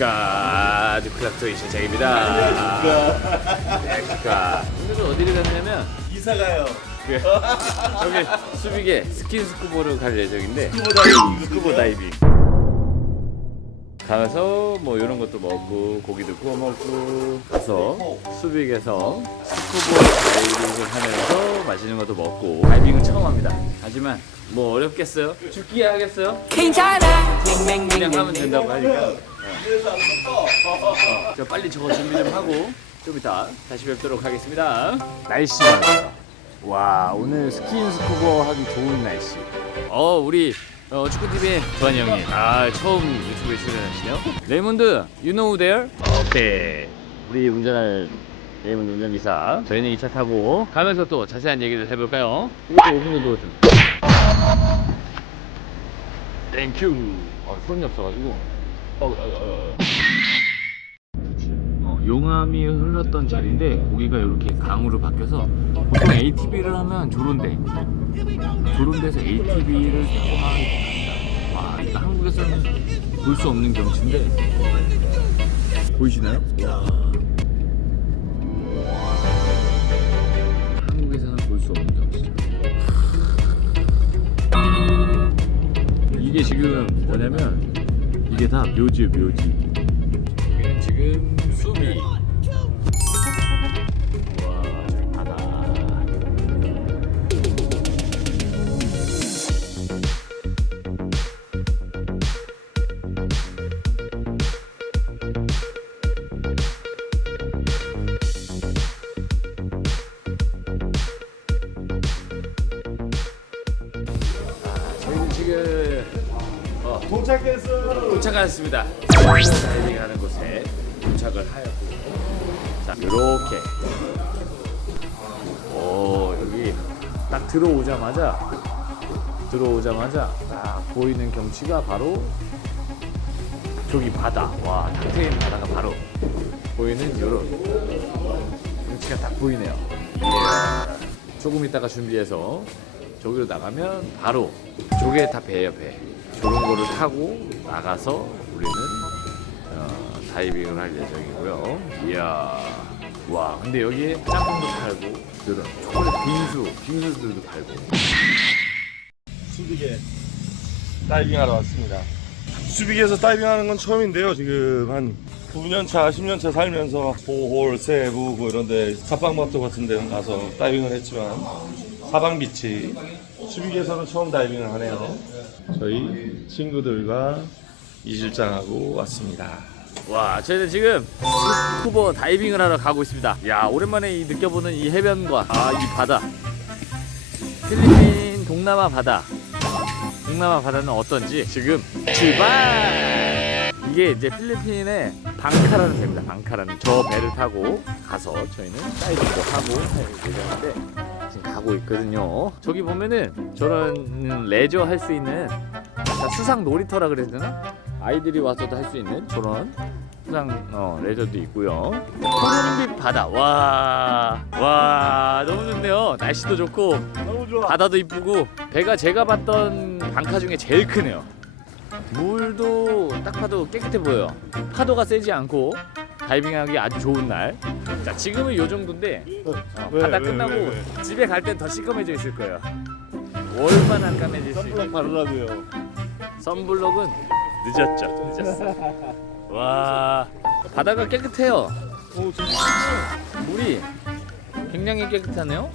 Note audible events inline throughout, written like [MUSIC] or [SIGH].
안녕하십니까. 뉴클락토의 실장입니다. 안녕하십니까. 오늘은 어디를 가느냐면 이사 가요. 그 여기 수빅에 스킨스쿠버를 갈 예정인데 스쿠버 다이빙. 스쿠버 다이빙 가서 뭐 이런 것도 먹고 고기도 구워 먹고 가서 수빅에서 스쿠버 다이빙을 하면서 맛있는 것도 먹고 다이빙은 처음 합니다 하지만 뭐 어렵겠어요? 죽기 하겠어요? 괜찮아. 그냥 하면 된다고 하니까 떴어. 어, 저 빨리 저거 준비 좀 하고 좀 이따 다시 뵙도록 하겠습니다. 날씨가 와 오늘 스킨스쿠버 하기 좋은 날씨. 어 우리 어, 축구TV의 조한 형님 아 처음 유튜브에 출연하시네요. 레이몬드 you know there? 오케이 우리 운전할 레이몬드 운전기사 저희는 이 차 타고 가면서 또 자세한 얘기를 해볼까요? 이것도 5분 정도 좀. 땡큐. 어, 손이 없어가지고. 어, 어, 어, 어. 어, 용암이 흘렀던 자리인데 고기가 이렇게 강으로 바뀌어서 보통 ATV를 하면 조론대 조론대에서 ATV를 타고 하는 겁니다. 와 이거 한국에서는 볼 수 없는 경치인데 보이시나요? 와. 한국에서는 볼 수 없는 경치죠. 이게 지금 뭐냐면 이게 다 묘지예요 묘지. 여기는 지금 수비. 도착했어. 도착하였습니다. 다이빙하는 곳에 도착을 하였고, 자 이렇게 오 여기 딱 들어오자마자 들어오자마자 딱 보이는 경치가 바로 저기 바다 와 탁트인 바다가 바로 보이는 이런 경치가 딱 보이네요. 조금 있다가 준비해서 저기로 나가면 바로 저게 다 배예요 배. 저런 거를 타고 나가서 우리는 어, 다이빙을 할 예정이고요. 이야, 와, 근데 여기에 짬뽕도 팔고, 이런 초콜릿 빙수, 빙수들도 팔고. 수빅에 다이빙하러 왔습니다. 수빅에서 다이빙하는 건 처음인데요. 지금 한 9년차, 10년차 살면서 보홀, 세부 뭐 이런 데 사방밥도 같은 데 가서 다이빙을 했지만 사방비치 수빅에서는 처음 다이빙을 하네요. 저희 친구들과 이 실장하고 왔습니다. 와, 저희는 지금 스쿠버 다이빙을 하러 가고 있습니다. 야, 오랜만에 이 느껴보는 이 해변과 아, 이 바다. 필리핀 동남아 바다. 동남아 바다는 어떤지 지금 출발! 이게 이제 필리핀의 방카라는 배입니다. 방카라는 저 배를 타고 가서 저희는 다이빙도 하고 할 예정인데 지금 가고 있거든요. 저기 보면은 저런 음, 레저 할 수 있는 수상 놀이터라 그래야 되나? 아이들이 와서도 할 수 있는 저런 수상 어, 레저도 있고요. 푸른빛 바다. 와, 와 너무 좋네요. 날씨도 좋고 너무 좋아. 바다도 이쁘고 배가 제가 봤던 방카 중에 제일 크네요. 물도 딱 봐도 깨끗해 보여요. 파도가 세지 않고 다이빙하기 아주 좋은 날. 자 지금은 요 정도인데 어, 왜, 바다 왜, 끝나고 왜, 왜? 집에 갈 땐 더 시커매져 있을 거예요. 얼마나 까매질 수 선블럭 있는 바르라고요. 선블록은 늦었죠. 늦었어. [LAUGHS] 와 바다가 깨끗해요. 오, 진짜. 물이 굉장히 깨끗하네요.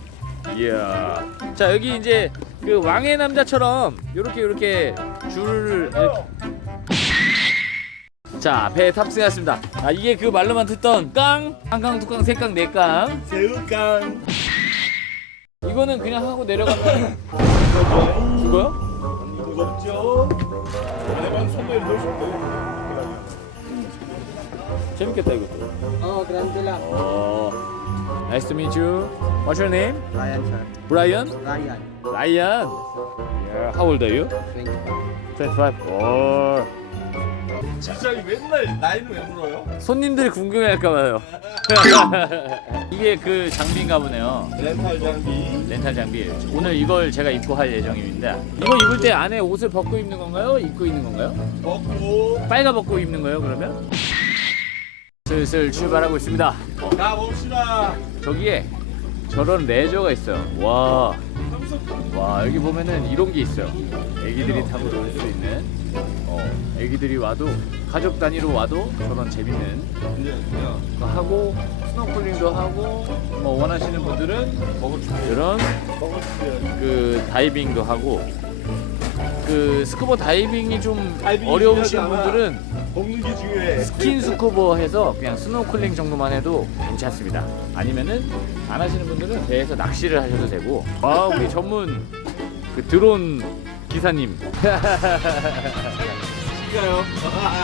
이야. 자 여기 이제 그 왕의 남자처럼 이렇게 이렇게 줄을 이렇게. 자 배에 탑승했습니다. 아 이게 그 말로만 듣던 깡, 한강, 두깡, 세깡, 네깡. 새우깡. 이거는 그냥 하고 내려가면 죽어요? 무겁죠? 매번 손에 넣으셨고. 재밌겠다 이것도. Oh, grande lang. 어. Nice to meet you. What's your name? Ryan, sir. Brian? Ryan, Ryan. Yeah. How old are you? 25. 25. 오. 실장이 맨날 나이는 왜 물어요? 손님들이 궁금해할까 봐요. [LAUGHS] 이게 그 장비인가 보네요. 렌탈 장비. 렌탈 장비. 오늘 이걸 제가 입고 할 예정입니다. 이거 입을 때 안에 옷을 벗고 입는 건가요? 입고 있는 건가요? 먹고 빨가 벗고 입는 거예요, 그러면? 슬슬 출발하고 있습니다. 가 봅시다. 저기에 저런 레저가 있어요. 와. 와, 여기 보면은 이런 게 있어요. 애기들이 타고 놀 수 있는 어, 애기들이 와도 가족 단위로 와도 저런 재밌는 거 하고 스노클링도 하고 뭐 원하시는 분들은 이런. 그 다이빙도 하고 그 스쿠버 다이빙이 좀 다이빙이 어려우신 중요하지 않아. 분들은 먹는 게 중요해. 스킨 스쿠버 해서 그냥 스노클링 정도만 해도 괜찮습니다. 아니면은 안 하시는 분들은 배에서 낚시를 하셔도 되고. 아 우리 전문 그 드론 기사님. [LAUGHS] 진짜요?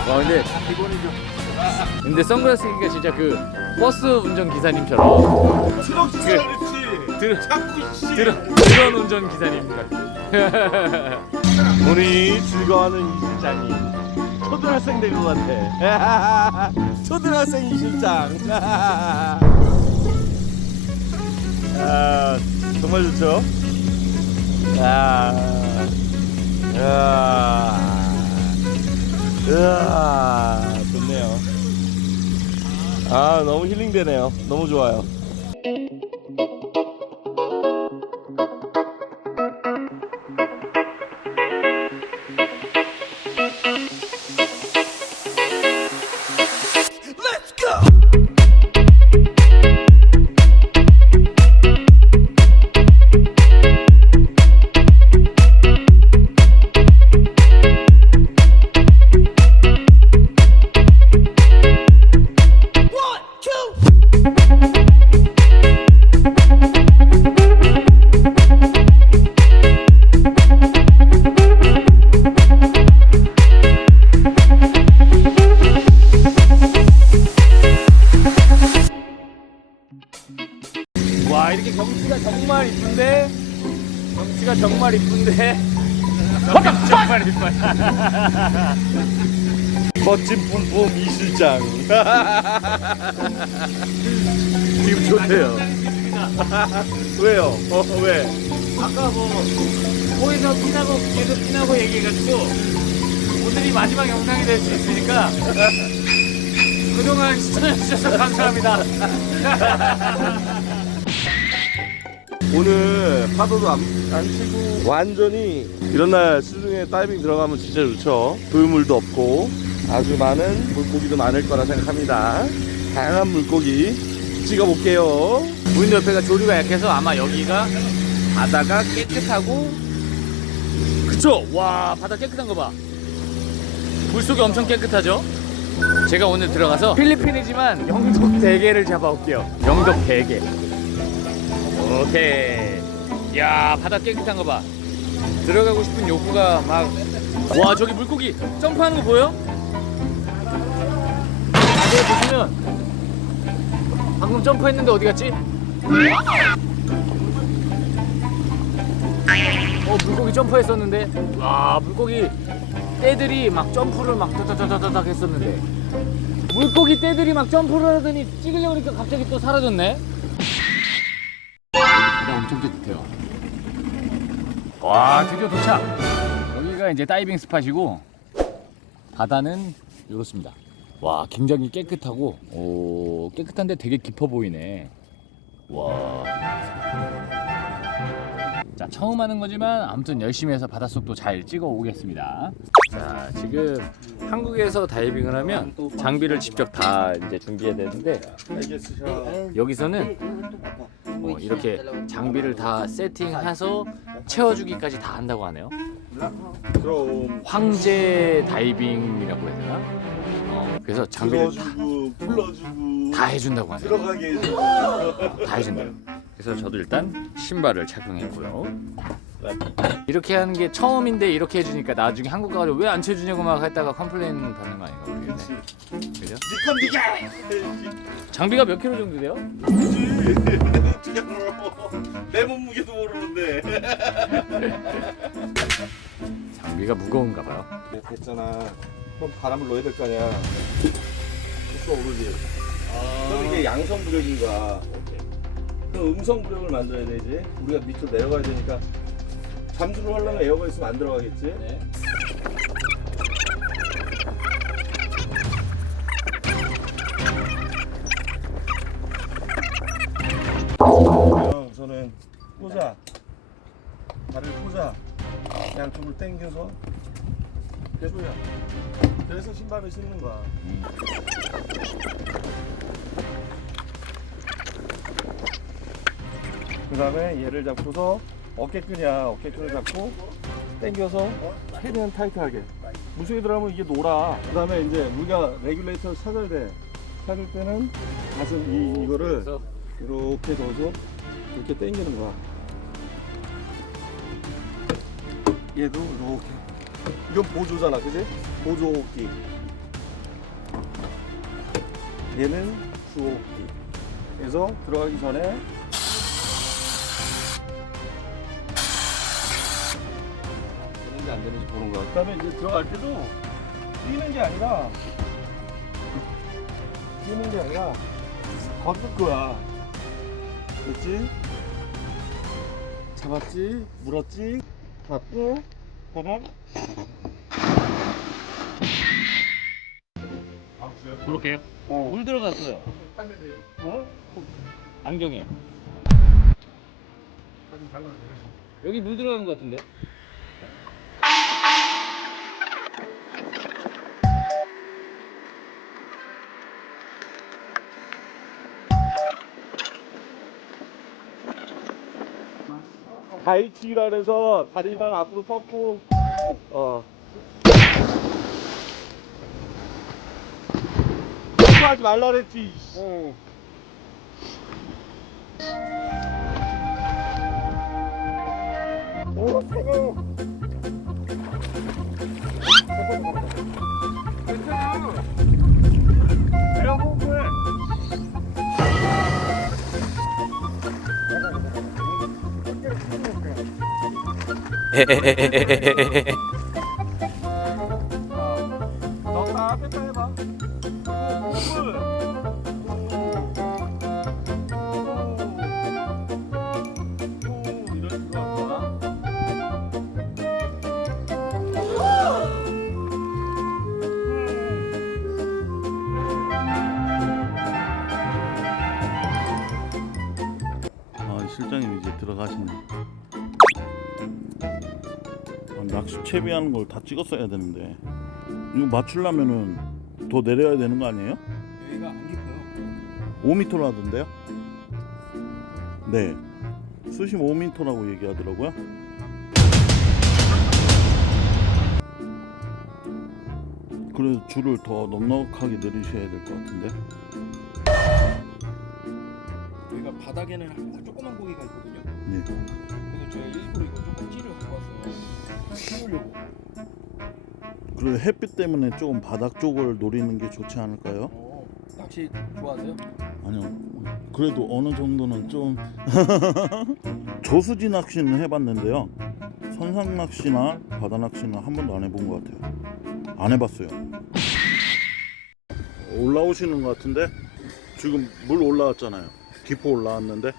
와 근데 근데 선글라스 끼니까 진짜 그 버스 운전 기사님처럼 트럭 진짜 그렇지. 드, 자꾸 씨. 드론, 드론 운전 기사님 같은. [LAUGHS] 우리 즐거워하는 이 실장이 초등학생 된 것 같아. [LAUGHS] 초등학생 이 실장. [LAUGHS] 아, 정말 좋죠? 아, 야, 으아, 좋네요. 아, 너무 힐링되네요. 너무 좋아요. 경치가 정말 이뻐요. 멋진 뿜뿜 이 실장. [LAUGHS] 지금 좋대요. [LAUGHS] 왜요? 어, 왜? 아까 뭐 거기서 피나고 계속 피나고 얘기해가지고 오늘이 마지막 영상이 될 수 있으니까 그동안 시청해주셔서 감사합니다. [LAUGHS] 오늘 파도도 안, 안 치고 완전히 이런 날 수중에 다이빙 들어가면 진짜 좋죠. 불물도 없고 아주 많은 물고기도 많을 거라 생각합니다. 다양한 물고기 찍어볼게요. 문 옆에가 조류가 약해서 아마 여기가 바다가 깨끗하고 그쵸? 와 바다 깨끗한 거 봐. 물속이 엄청 깨끗하죠? 제가 오늘 들어가서 필리핀이지만 영덕 대게를 잡아올게요. 영덕 대게. 오케이. 야 바다 깨끗한 거 봐. 들어가고 싶은 욕구가 막. 와 저기 물고기 점프하는 거 보여? 자세히 보시면 방금 점프했는데 어디 갔지? 어 물고기 점프했었는데 와 물고기 떼들이 막 점프를 막 다다다다닥 했었는데 물고기 떼들이 막 점프를 하더니 찍으려고 하니까 갑자기 또 사라졌네 바다 엄청 깨끗해요. 와 드디어 도착. 여기가 이제 다이빙 스팟이고 바다는 이렇습니다. 와 굉장히 깨끗하고 오 깨끗한데 되게 깊어 보이네. 와. 자, 처음 하는 거지만 아무튼 열심히 해서 바닷속도 잘 찍어 오겠습니다. 자, 지금 한국에서 다이빙을 하면 장비를 직접 다 이제 준비해야 되는데. 여기서는 뭐 이렇게 장비를 다 세팅해서 채워주기까지 다 한다고 하네요. 그럼 황제 다이빙이라고 해야 되나? 어, 그래서 장비를 다, 들어주고 불러주고 다 해준다고 하네요. 들어가게 해주고. 다 해준대요. 그래서 저도 일단 신발을 착용했고요. 이렇게 하는 게 처음인데 이렇게 해주니까 나중에 한국 가서 왜안 쳐주냐고 막 했다가 컴플레인 받는 거 아닌가 모르겠네. 그죠? 니컨 니가. 장비가 몇 킬로 정도 돼요? 어떻게 알아? 내 몸무게도 모르는데. [LAUGHS] 장비가 무거운가 봐요. 됐잖아. 그럼 바람을 넣어야 될 거 아니야. 또 오르지. 그럼 이게 양성 부력인가? 그럼 음성 부력을 만들어야 되지. 우리가 밑으로 내려가야 되니까 잠수를 하려면 에어가 있으면 안 들어가겠지. 네. 그냥 우선은 꽂아. 발을 꽂아. 양쪽으로 당겨서 계속이야. 그래서 신발을 신는 거야. 그 다음에 얘를 잡고서 어깨 끈이야. 어깨 끈을 잡고 당겨서 최대한 타이트하게. 물속에 들어가면 이게 놀아. 그 다음에 이제 우리가 레귤레이터를 찾아야 돼. 찾을 때는 가슴 이, 이거를 이렇게 넣어서 이렇게 당기는 거야. 얘도 이렇게. 이건 보조잖아, 그지? 보조기. 얘는 주호기. 그래서 들어가기 전에 안 되는지 보는 거야. 그다음에 이제 들어갈 때도 뛰는 게 아니라 뛰는 게 아니라 걷을 거야. 그렇지? 잡았지? 물었지? 잡고 그러면 그렇게요? 물 들어갔어요. 어? 안경에. 여기 물 들어간 것 같은데? 그래서 다리만 앞으로 뻗고 어. 하지 말라 그랬지. 어. 오 차가워 괜찮아 嘿嘿嘿嘿嘿嘿嘿嘿嘿。 낚시 채비하는 걸 다 찍었어야 되는데 이거 맞추려면은 더 내려야 되는 거 아니에요? 여기가 안 깊어요. 5m라던데요? 네. 수심 5m라고 얘기하더라고요. 그래서 줄을 더 넉넉하게 내리셔야 될 것 같은데. 여기가 바닥에는 조그만 고기가 있거든요. 네. 키우려고. 그리고 햇빛 때문에 조금 바닥 쪽을 노리는 게 좋지 않을까요? 어, 낚시 좋아하세요? 아니요. 그래도 어느 정도는 좀 [LAUGHS] 저수지 낚시는 해봤는데요. 선상 낚시나 바다 낚시는 한 번도 안 해본 것 같아요. 안 해봤어요. 올라오시는 것 같은데 지금 물 올라왔잖아요. 기포 올라왔는데